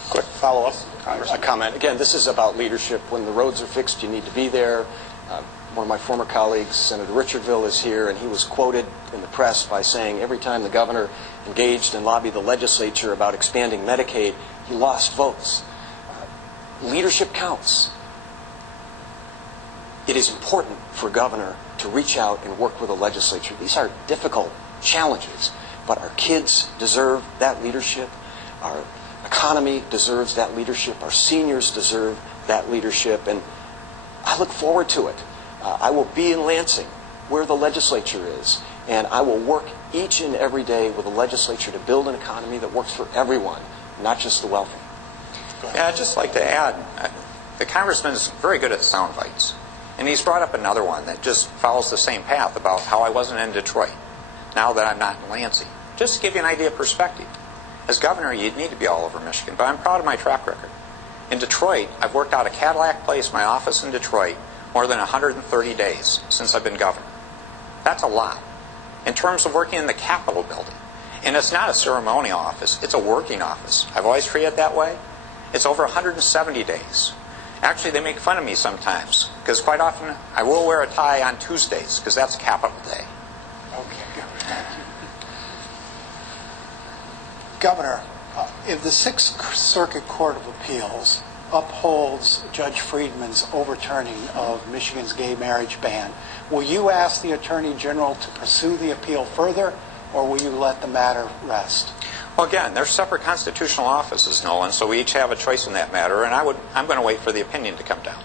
Quick follow-up, Congressman. A comment. Again, this is about leadership. When the roads are fixed, you need to be there. One of my former colleagues, Senator Richardville, is here, and he was quoted in the press by saying every time the governor engaged and lobbied the legislature about expanding Medicaid, he lost votes. Leadership counts. It is important for a governor to reach out and work with the legislature. These are difficult challenges, but our kids deserve that leadership. Our economy deserves that leadership. Our seniors deserve that leadership, and I look forward to it. I will be in Lansing, where the legislature is, and I will work each and every day with the legislature to build an economy that works for everyone, not just the wealthy. Yeah, I'd just like to add, the congressman is very good at sound bites. And he's brought up another one that just follows the same path about how I wasn't in Detroit, now that I'm not in Lansing. Just to give you an idea of perspective. As governor, you'd need to be all over Michigan, but I'm proud of my track record. In Detroit, I've worked out of Cadillac Place, my office in Detroit, more than 130 days since I've been governor. That's a lot. In terms of working in the Capitol building, and it's not a ceremonial office, it's a working office. I've always treated it that way. It's over 170 days. Actually, they make fun of me sometimes, because quite often I will wear a tie on Tuesdays, because that's Capitol Day. Okay, thank you. Governor, if the Sixth Circuit Court of Appeals upholds Judge Friedman's overturning of Michigan's gay marriage ban, will you ask the Attorney General to pursue the appeal further, or will you let the matter rest? Well, again, they're separate constitutional offices, Nolan, so we each have a choice in that matter, and I'm going to wait for the opinion to come down.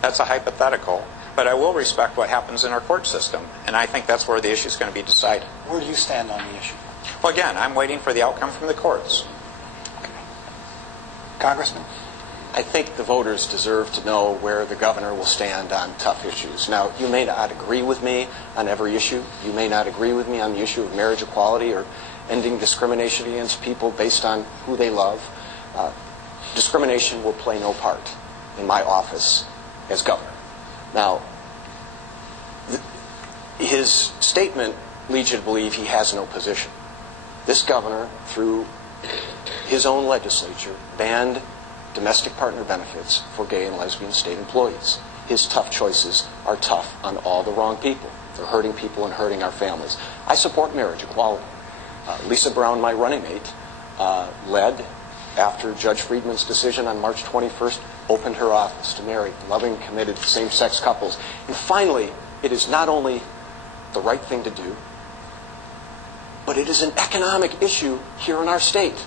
That's a hypothetical, but I will respect what happens in our court system, and I think that's where the issue is going to be decided. Where do you stand on the issue? Well, again, I'm waiting for the outcome from the courts. Okay. Congressman? I think the voters deserve to know where the governor will stand on tough issues. Now, you may not agree with me on every issue. You may not agree with me on the issue of marriage equality or ending discrimination against people based on who they love. Discrimination will play no part in my office as governor. Now, his statement leads you to believe he has no position. This governor, through his own legislature, banned domestic partner benefits for gay and lesbian state employees. His tough choices are tough on all the wrong people. They're hurting people and hurting our families. I support marriage equality. Lisa Brown, my running mate, led, after Judge Friedman's decision on March 21st, opened her office to marry loving, committed same-sex couples. And finally, it is not only the right thing to do, but it is an economic issue here in our state.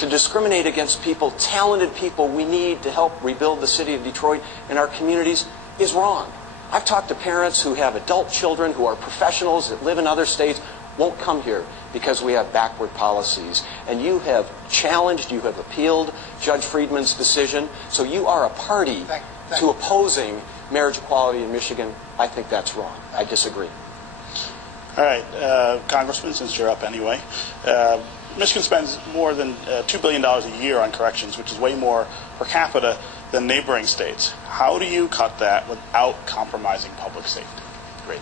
To discriminate against people, talented people we need to help rebuild the city of Detroit and our communities, is wrong. I've talked to parents who have adult children who are professionals that live in other states, won't come here because we have backward policies. And you have challenged, you have appealed Judge Friedman's decision, so you are a party to opposing marriage equality in Michigan. I think that's wrong. I disagree. All right, Congressman, since you're up anyway, Michigan spends more than $2 billion a year on corrections, which is way more per capita than neighboring states. How do you cut that without compromising public safety? Great.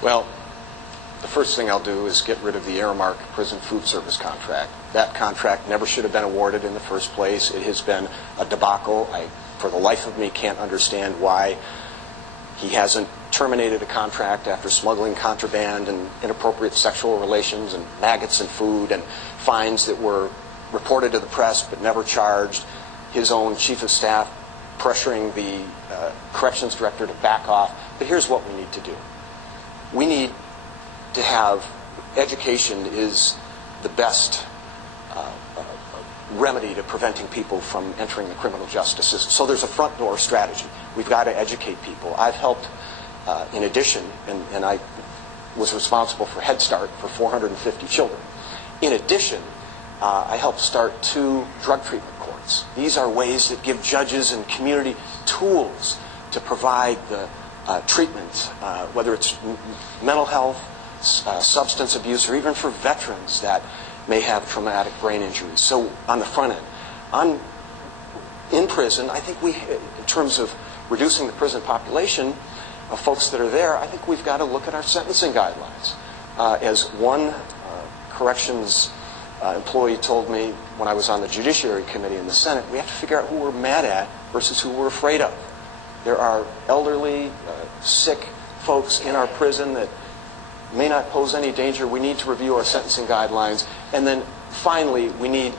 Well, the first thing I'll do is get rid of the Aramark Prison Food Service contract. That contract never should have been awarded in the first place. It has been a debacle. I, for the life of me, can't understand why he hasn't terminated a contract after smuggling contraband and inappropriate sexual relations and maggots in food and fines that were reported to the press but never charged. His own chief of staff pressuring the corrections director to back off. But here's what we need to do. We need to have education is the best remedy to preventing people from entering the criminal justice system. So there's a front door strategy. We've got to educate people. I've helped, in addition, and I was responsible for Head Start for 450 children. In addition, I helped start 2 drug treatment courts. These are ways that give judges and community tools to provide the treatment, whether it's mental health, substance abuse, or even for veterans that may have traumatic brain injuries. So on the front end. In prison, I think in terms of reducing the prison population of folks that are there, I think we've got to look at our sentencing guidelines. As one corrections employee told me when I was on the Judiciary Committee in the Senate, we have to figure out who we're mad at versus who we're afraid of. There are elderly, sick folks in our prison that may not pose any danger. We need to review our sentencing guidelines. And then finally, we need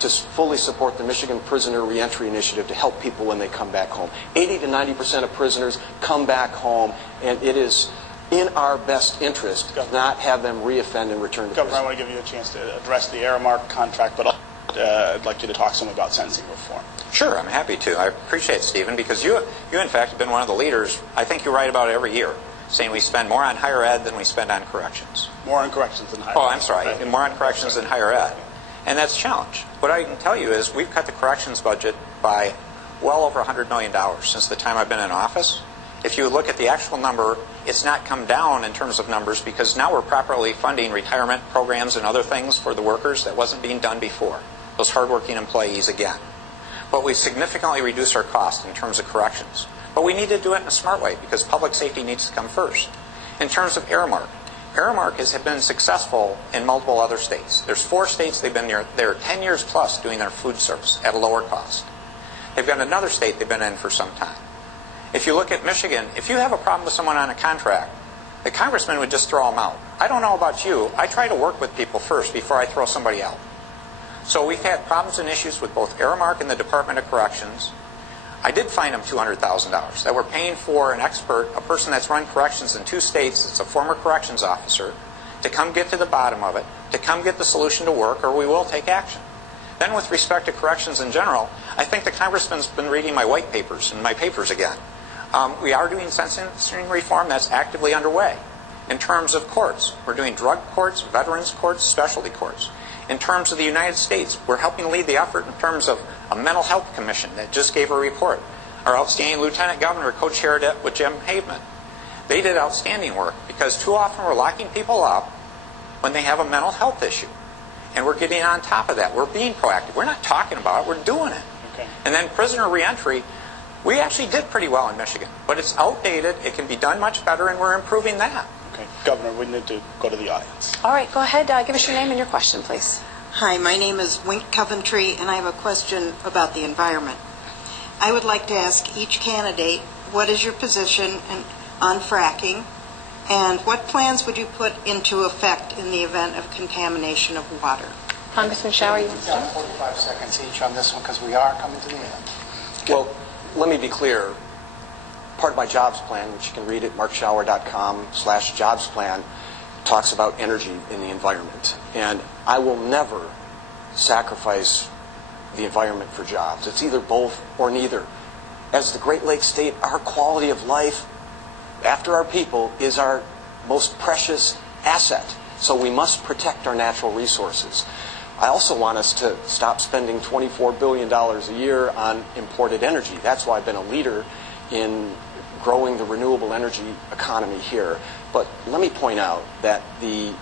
to fully support the Michigan Prisoner Reentry Initiative to help people when they come back home. 80 to 90% of prisoners come back home, and it is in our best interest to not have them reoffend and return to prison. Governor, I want to give you a chance to address the Aramark contract, but I'd like you to talk some about sentencing reform. Sure, I'm happy to. I appreciate it, Stephen, because you in fact have been one of the leaders. I think you write about it every year, saying we spend more on higher ed than we spend on corrections. More on corrections than higher ed. Oh, I'm sorry. Right. More on corrections than higher ed. And that's a challenge. What I can tell you is we've cut the corrections budget by well over $100 million since the time I've been in office. If you look at the actual number, it's not come down in terms of numbers because now we're properly funding retirement programs and other things for the workers that wasn't being done before. Those hardworking employees again. But we've significantly reduced our cost in terms of corrections. But we need to do it in a smart way because public safety needs to come first. In terms of Aramark, Aramark has been successful in multiple other states. There's 4 states they've been there 10 years plus doing their food service at a lower cost. They've got another state they've been in for some time. If you look at Michigan, if you have a problem with someone on a contract, the congressman would just throw them out. I don't know about you. I try to work with people first before I throw somebody out. So we've had problems and issues with both Aramark and the Department of Corrections. I did fine them $200,000 that we're paying for an expert, a person that's run corrections in 2 states, it's a former corrections officer, to come get to the bottom of it, to come get the solution to work, or we will take action. Then with respect to corrections in general, I think the congressman's been reading my white papers and my papers again. We are doing sentencing reform that's actively underway. In terms of courts, we're doing drug courts, veterans courts, specialty courts. In terms of the United States, we're helping lead the effort in terms of a mental health commission that just gave a report. Our outstanding lieutenant governor co-chaired it with Jim Haveman. They did outstanding work because too often we're locking people up when they have a mental health issue. And we're getting on top of that. We're being proactive. We're not talking about it. We're doing it. Okay. And then prisoner reentry, we actually did pretty well in Michigan. But it's outdated. It can be done much better, and we're improving that. Okay. Governor, we need to go to the audience. All right, go ahead. Give us your name and your question, please. Hi, my name is Wink Coventry, and I have a question about the environment. I would like to ask each candidate, what is your position on fracking, and what plans would you put into effect in the event of contamination of water? Congressman Schauer, you want to We've got start? 45 seconds each on this one because we are coming to the end. Well, let me be clear. Part of my jobs plan, which you can read at markschauer.com/jobs plan, talks about energy in the environment. And I will never sacrifice the environment for jobs. It's either both or neither. as the Great Lakes state, our quality of life after our people is our most precious asset. So we must protect our natural resources. I also want us to stop spending $24 billion a year on imported energy. That's why I've been a leader in growing the renewable energy economy here. But let me point out that the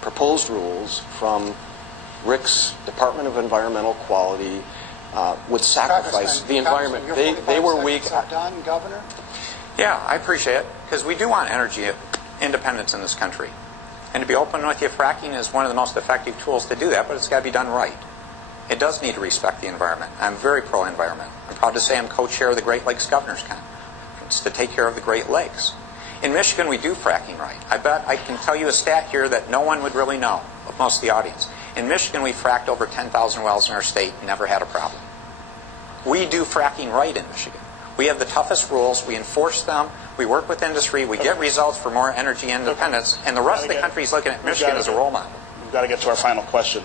proposed rules from Rick's Department of Environmental Quality would sacrifice the environment. They were weak. Done, Governor? Yeah, I appreciate it, because we do want energy independence in this country. And to be open with you, fracking is one of the most effective tools to do that, but it's got to be done right. It does need to respect the environment. I'm very pro-environment. I'm proud to say I'm co-chair of the Great Lakes Governors Conference to take care of the Great Lakes. In Michigan, we do fracking right. I bet I can tell you a stat here that no one would really know, of most of the audience. In Michigan, we fracked over 10,000 wells in our state and never had a problem. We do fracking right in Michigan. We have the toughest rules. We enforce them. We work with industry. We get results for more energy independence. And the rest of the country is looking at Michigan as a role model. We've got to get to our final question.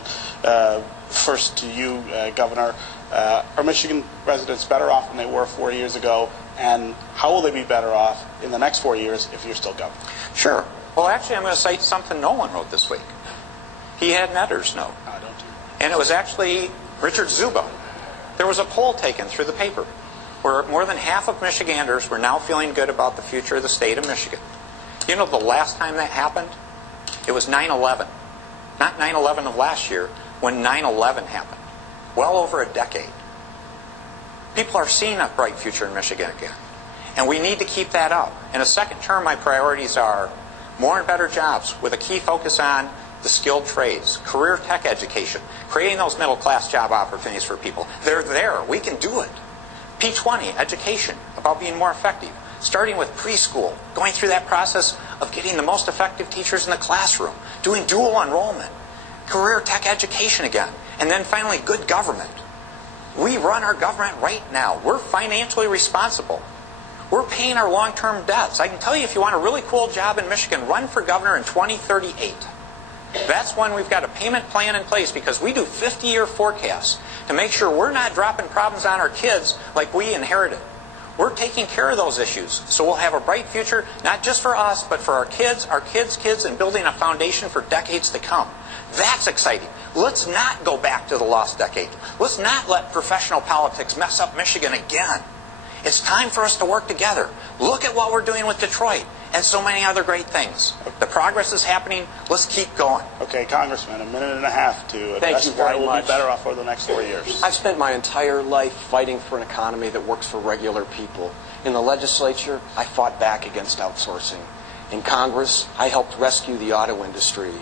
First to you, Governor. Are Michigan residents better off than they were 4 years ago? And how will they be better off in the next 4 years if you're still governor? Sure. Well, actually, I'm going to cite something Nolan wrote this week. He had an editor's note. And it was actually Richard Zuba. There was a poll taken through the paper where more than half of Michiganders were now feeling good about the future of the state of Michigan. You know the last time that happened? It was 9/11. Not 9/11 of last year, when 9/11 happened. Well over a decade. People are seeing a bright future in Michigan again. And we need to keep that up. In a second term, my priorities are more and better jobs with a key focus on the skilled trades, career tech education, creating those middle-class job opportunities for people. They're there. We can do it. P20, education, about being more effective, starting with preschool, going through that process of getting the most effective teachers in the classroom, doing dual enrollment, career tech education again, and then finally good government. We run our government right now. We're financially responsible. We're paying our long-term debts. I can tell you, if you want a really cool job in Michigan, run for governor in 2038. That's when we've got a payment plan in place, because we do 50-year forecasts to make sure we're not dropping problems on our kids like we inherited. We're taking care of those issues, so we'll have a bright future, not just for us, but for our kids' kids, and building a foundation for decades to come. That's exciting. Let's not go back to the lost decade. Let's not let professional politics mess up Michigan again. It's time for us to work together. Look at what we're doing with Detroit and so many other great things. The progress is happening. Let's keep going. Okay, Congressman, a minute and a half to Thank address you why very we'll much. be better off over the next 4 years. I've spent my entire life fighting for an economy that works for regular people. In the legislature, I fought back against outsourcing. In Congress, I helped rescue the auto industry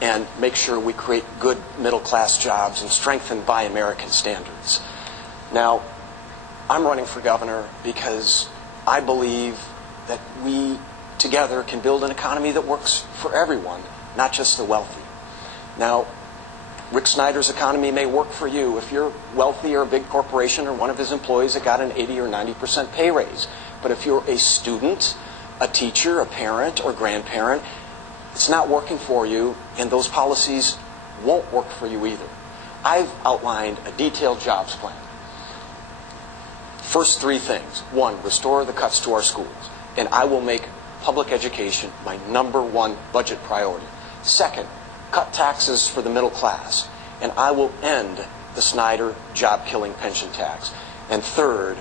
and make sure we create good middle-class jobs and strengthen Buy American standards. Now, I'm running for governor because I believe that we together can build an economy that works for everyone, not just the wealthy. Now, Rick Snyder's economy may work for you if you're wealthy or a big corporation or one of his employees that got an 80 or 90% pay raise. But if you're a student, a teacher, a parent, or grandparent, it's not working for you, and those policies won't work for you either. I've outlined a detailed jobs plan. First three things. One, restore the cuts to our schools, and I will make public education my #1 budget priority. Second, cut taxes for the middle class, and I will end the Snyder job-killing pension tax. And third,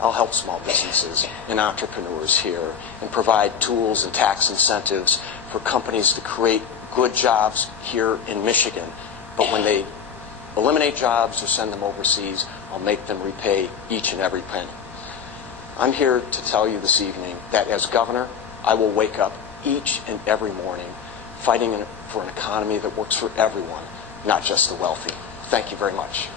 I'll help small businesses and entrepreneurs here and provide tools and tax incentives for companies to create good jobs here in Michigan. But when they eliminate jobs or send them overseas, I'll make them repay each and every penny. I'm here to tell you this evening that as governor, I will wake up each and every morning fighting for an economy that works for everyone, not just the wealthy. Thank you very much.